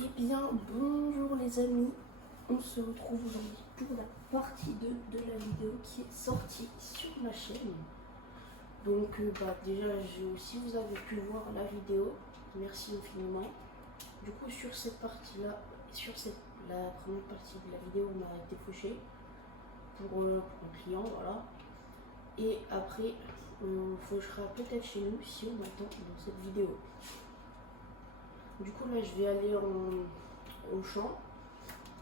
Eh bien, bonjour les amis, on se retrouve aujourd'hui pour la partie 2 de la vidéo qui est sortie sur ma chaîne. Donc déjà, si vous avez pu voir la vidéo, merci infiniment. Du coup, sur cette partie-là, la première partie de la vidéo, on a été fauché pour un client, voilà. Et après, on fauchera peut-être chez nous si on attend dans cette vidéo. Du coup, là, je vais aller au champ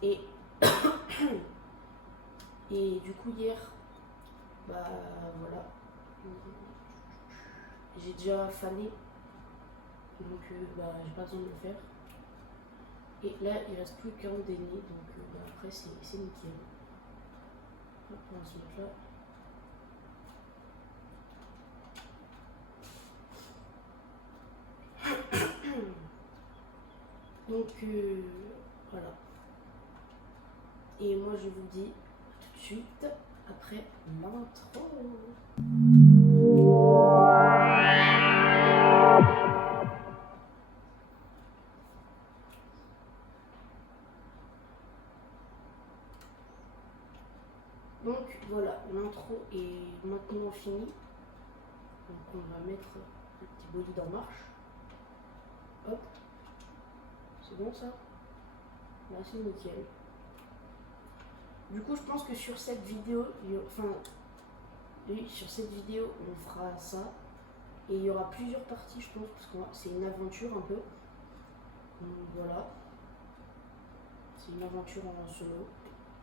et et du coup hier, bah voilà, j'ai déjà fané, donc j'ai pas besoin de le faire. Et là il reste plus qu'un déni, donc après c'est nickel. Hop, on va se mettre là. Donc voilà. Et moi je vous dis à tout de suite après l'intro. Donc voilà, l'intro est maintenant finie. Donc on va mettre le petit bolide en marche. Hop. C'est bon ça? Là c'est nickel. Du coup je pense que sur cette vidéo, sur cette vidéo on fera ça. Et il y aura plusieurs parties je pense, parce que c'est une aventure un peu. Donc voilà. C'est une aventure en solo.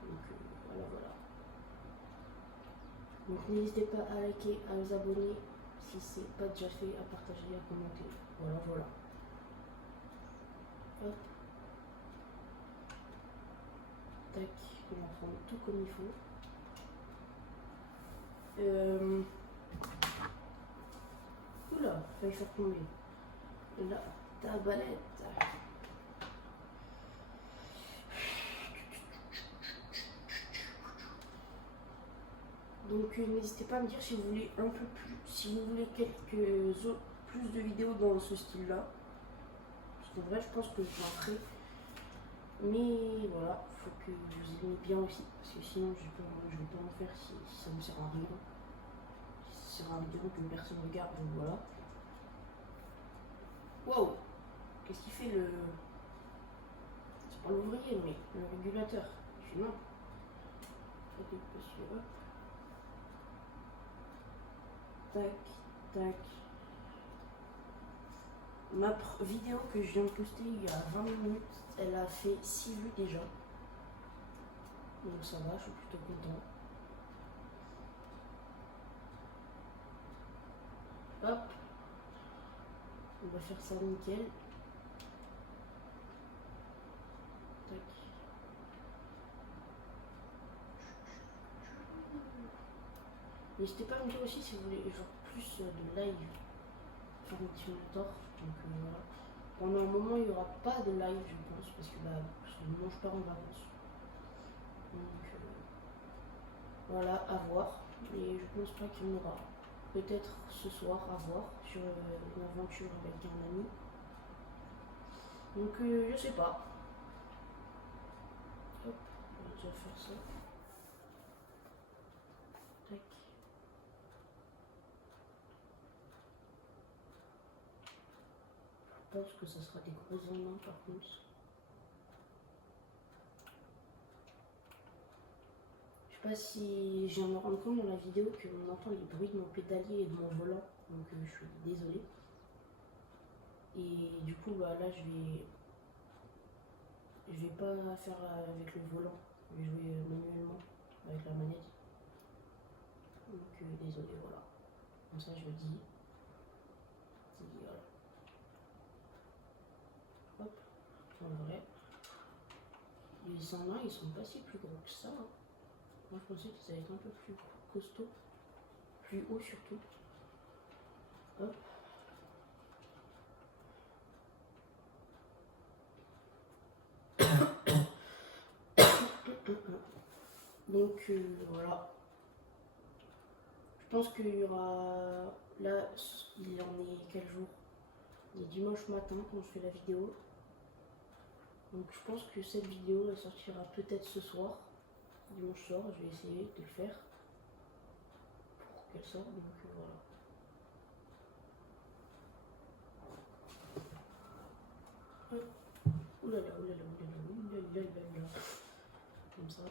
Donc voilà. Donc n'hésitez pas à liker, à vous abonner si c'est pas déjà fait, à partager, à commenter. Voilà. Hop. Tac, on va prendre tout comme il faut. Oula, failli faire tomber. Là, tabalette. Donc n'hésitez pas à me dire si vous voulez un peu plus, si vous voulez plus de vidéos dans ce style-là. Parce qu'en vrai, je pense que je m'en ferai. Mais voilà, il faut que vous aimiez bien aussi. Parce que sinon, je vais pas en faire si ça ne sert à rien. Si ça sert à rien que personne regarde, donc voilà. Wow! Qu'est-ce qu'il fait le. C'est pas l'ouvrier, mais le régulateur. Il fait non. Tac. Ma vidéo que je viens de poster il y a 20 minutes, elle a fait 6 vues déjà. Donc ça va, je suis plutôt content. Hop. On va faire ça nickel. Tac. N'hésitez pas à me dire aussi si vous voulez genre plus de live sur mon simulator. Donc voilà. Pendant un moment il n'y aura pas de live je pense parce que je mange pas en vacances. Donc voilà, à voir. Et je pense pas qu'il y en aura. Peut-être ce soir à voir sur une aventure avec un ami. Donc je sais pas. Hop, on va déjà faire ça. Tac. Je pense que ça sera des grosses en main par contre. Je sais pas si je viens de me rendre compte dans la vidéo qu'on entend les bruits de mon pédalier et de mon volant. Donc je suis désolée. Et du coup là je vais pas faire avec le volant. Je vais jouer manuellement avec la manette. Donc désolé, voilà. Comme ça je le dis. Voilà. Hop, en vrai. Les en main ils sont pas si plus gros que ça. Hein. Moi je pensais qu'ils allaient être un peu plus costauds. Plus haut surtout. Hop. Donc voilà. Je pense qu'il y aura. Là, il en est quel jour? Il est dimanche matin quand je fais la vidéo. Donc je pense que cette vidéo elle sortira peut-être ce soir, dimanche soir, je vais essayer de le faire pour qu'elle sorte, donc voilà. Oulala, oulala, oulala, oulala, oulala, comme ça.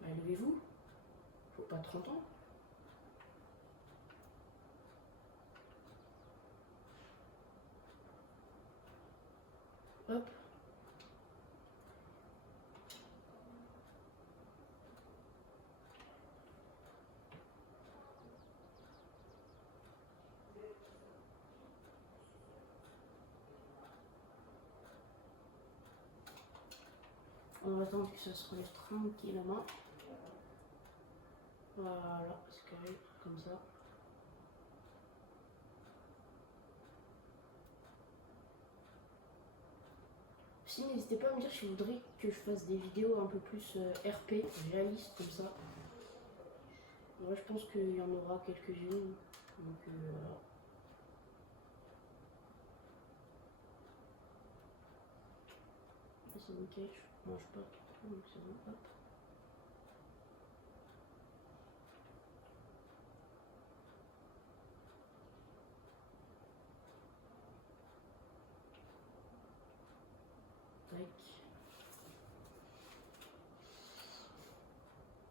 Bah, levez-vous, faut pas 30 ans. Hop. On va attendre que ça se relève tranquillement. Voilà, c'est carré, comme ça. Si, n'hésitez pas à me dire si vous voudrez que je fasse des vidéos un peu plus RP, réalistes, comme ça. Moi, je pense qu'il y en aura quelques-unes. Donc, voilà. C'est nickel, je mange pas trop, donc c'est bon, hop. Tac.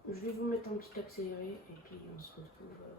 Je vais vous mettre un petit accéléré et puis on se retrouve après.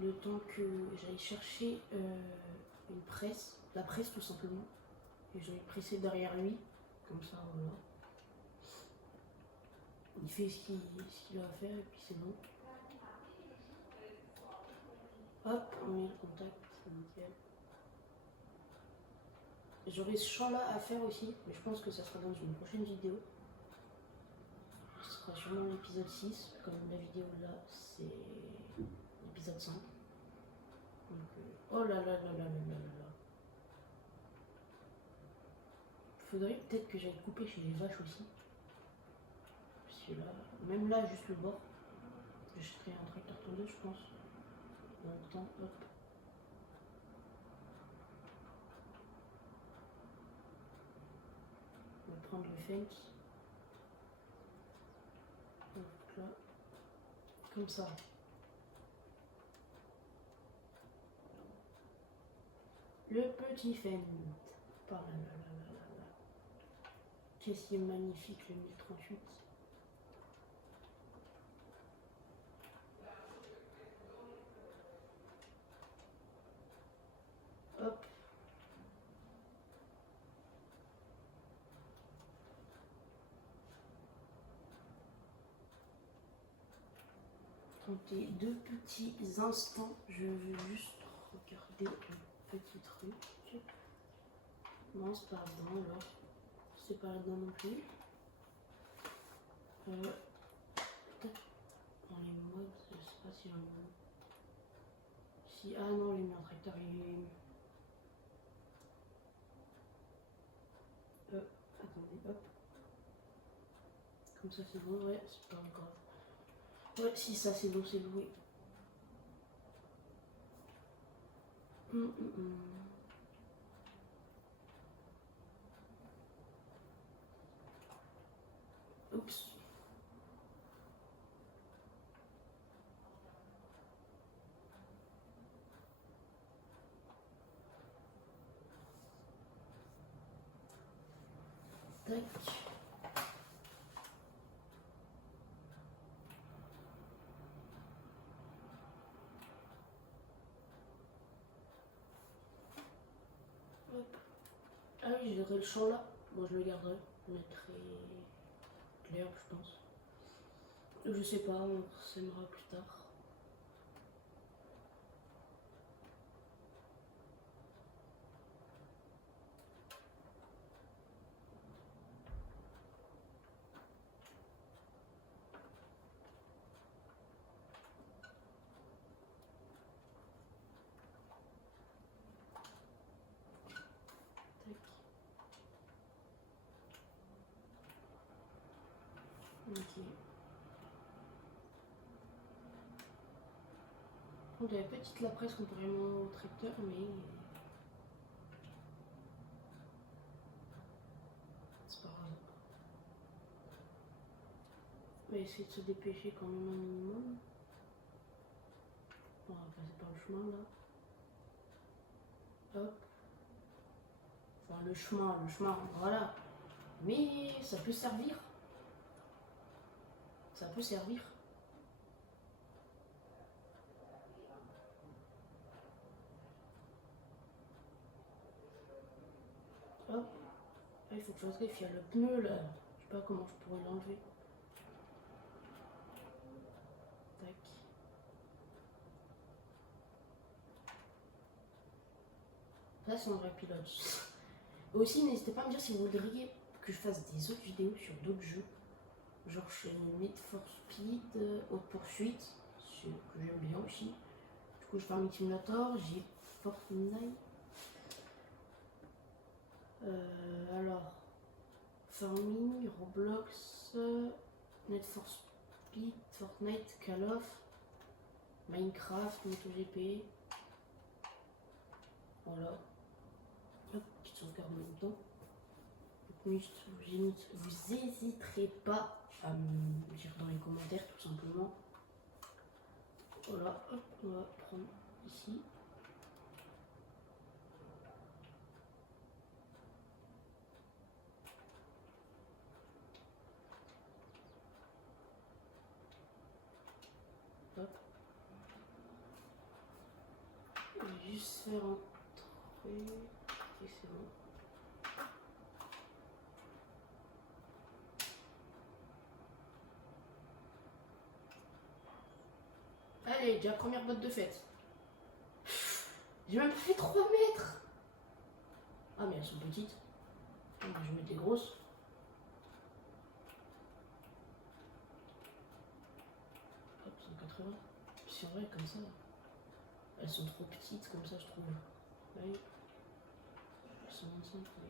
Le temps que j'aille chercher une presse, la presse tout simplement, et je vais presser derrière lui, comme ça voilà. Il fait ce qu'il a à faire et puis c'est bon. Hop, on met le contact, c'est nickel. J'aurai ce champ là à faire aussi, mais je pense que ça sera dans une prochaine vidéo. Ce sera sûrement l'épisode 6, comme la vidéo là c'est l'épisode 5. Donc, oh là là là là là là là. Faudrait peut-être que j'aille couper chez les vaches aussi. Parce que là, même là, juste le bord, j'achèterai un tracteur tondeuse, je pense. En même temps, hop. On va prendre le fence. Donc là, comme ça. Le petit fence. Par là, là, là, là, là, là. Qu'est-ce qui est magnifique, le 1038. Hop. Attendez 2 petits instants, je veux juste regarder le petit truc. Non, c'est pas dedans alors. C'est pas dedans non plus. Peut-être dans les modes, je sais pas si j'en ai. Si, ah non, les miens tracteurs, attendez, hop. Comme ça c'est bon, ouais, c'est pas grave. Ouais, si ça c'est bon, c'est loué. Oups. Tac. Hop. Ah oui, je verrai le champ là. Moi je le garderai. Je mettrai l'herbe, je pense. Je sais pas, on sèmera plus tard. Tac. Ok. On a une petite la presse comparément au tracteur, mais c'est pas grave. On va essayer de se dépêcher quand même un minimum. On va passer par le chemin là. Hop. Enfin le chemin, voilà. Mais ça peut servir. Ça peut servir. Hop. Ah, il faut que je fasse gaffe, il y a le pneu là. Je sais pas comment je pourrais l'enlever. Tac. Ça c'est un vrai pilote. Aussi, n'hésitez pas à me dire si vous voudriez que je fasse des autres vidéos sur d'autres jeux. Genre chez Need for Speed, Haute Poursuite, que j'aime bien aussi. Du coup, je fais un Meet Simulator, j'ai Fortnite. Alors, Farming, Roblox, Need for Speed, Fortnite, Call of, Minecraft, MotoGP. Voilà. Hop, petite sauvegarde en même temps. Vous n'hésiterez pas à me dire dans les commentaires tout simplement. Voilà, hop, on va prendre ici. Hop. Je vais juste faire un truc. Ok, c'est bon. Allez, déjà première botte de fête. J'ai même pas fait 3 mètres. Ah mais elles sont petites. Je vais mettre des grosses. Hop, 180. C'est vrai comme ça. Elles sont trop petites comme ça je trouve. Oui. 125, oui.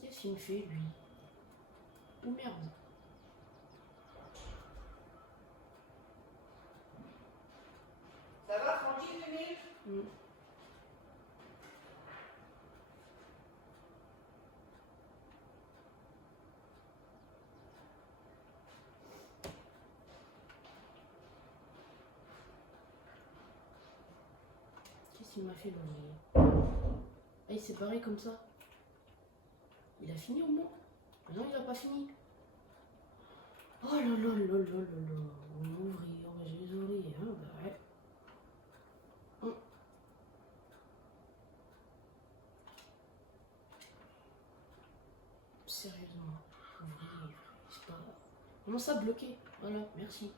Qu'est-ce qu'il me fait lui? Oh merde. Ça va, tranquille, Denis? Qu'est-ce qu'il m'a fait le... Ah il s'est barré comme ça. Il a fini au moins? Non il a pas fini. Oh là là là là là là. On va ouvrir, j'ai les oreilles. Hein, bah ouais. Sérieusement. Ouvrir. C'est pas... Comment ça bloqué? Voilà, merci.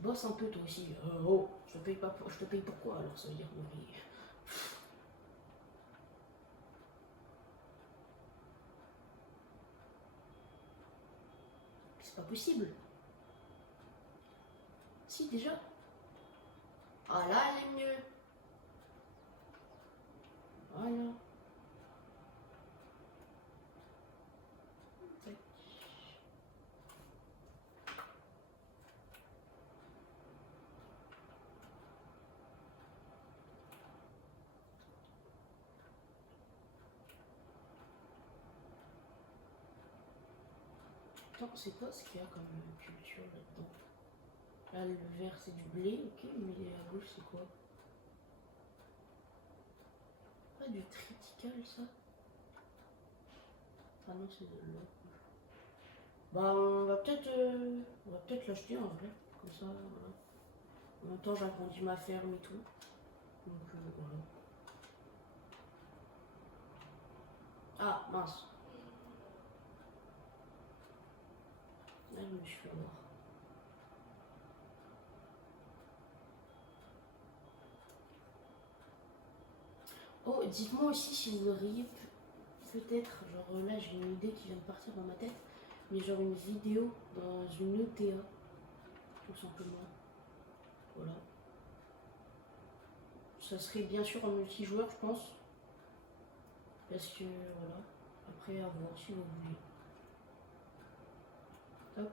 Bosse un peu toi aussi. Oh, je te paye pas pour... Je te paye pourquoi alors ça veut dire ouvrir. C'est pas possible. Si déjà. Ah là elle est mieux. Voilà. Tac. Attends, c'est quoi ce qu'il y a comme culture là-dedans? Là le vert c'est du blé, ok, mais à gauche c'est quoi? Pas du triticale ça? Ah non c'est de l'eau. Bah on va peut-être l'acheter en vrai, comme ça, voilà. En même temps, j'agrandis ma ferme et tout. Donc voilà. Ah mince. Là, je me suis fait avoir. Oh, dites-moi aussi si vous auriez peut-être, genre là j'ai une idée qui vient de partir dans ma tête, mais genre une vidéo dans une ETA, tout simplement. Voilà. Ça serait bien sûr en multijoueur, je pense. Parce que voilà. Après, à voir si vous voulez. Hop.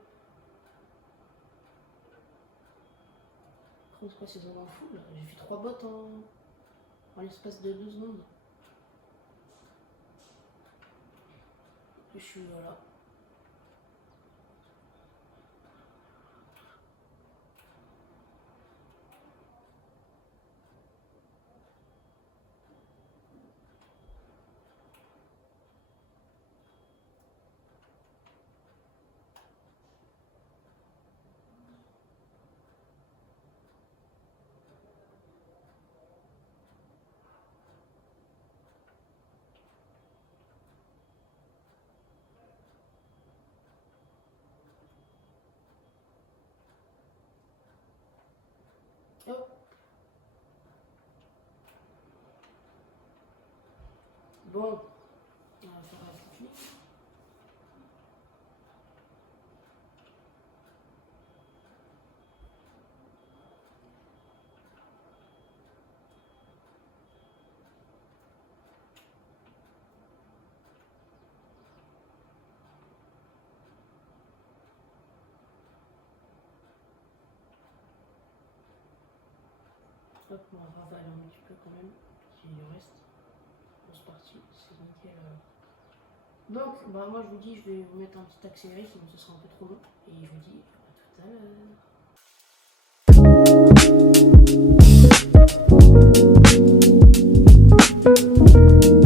Comment se passe ces enfants fou là? J'ai fait 3 bots en l'espace de 2 secondes. Je suis voilà. Hop. Bon, on va faire la technique. Hop, on va ravaler un petit peu quand même, s'il reste. Bon, c'est parti, c'est nickel. Donc, bah moi je vous dis, je vais vous mettre un petit accéléré, sinon ce sera un peu trop long. Et je vous dis à tout à l'heure.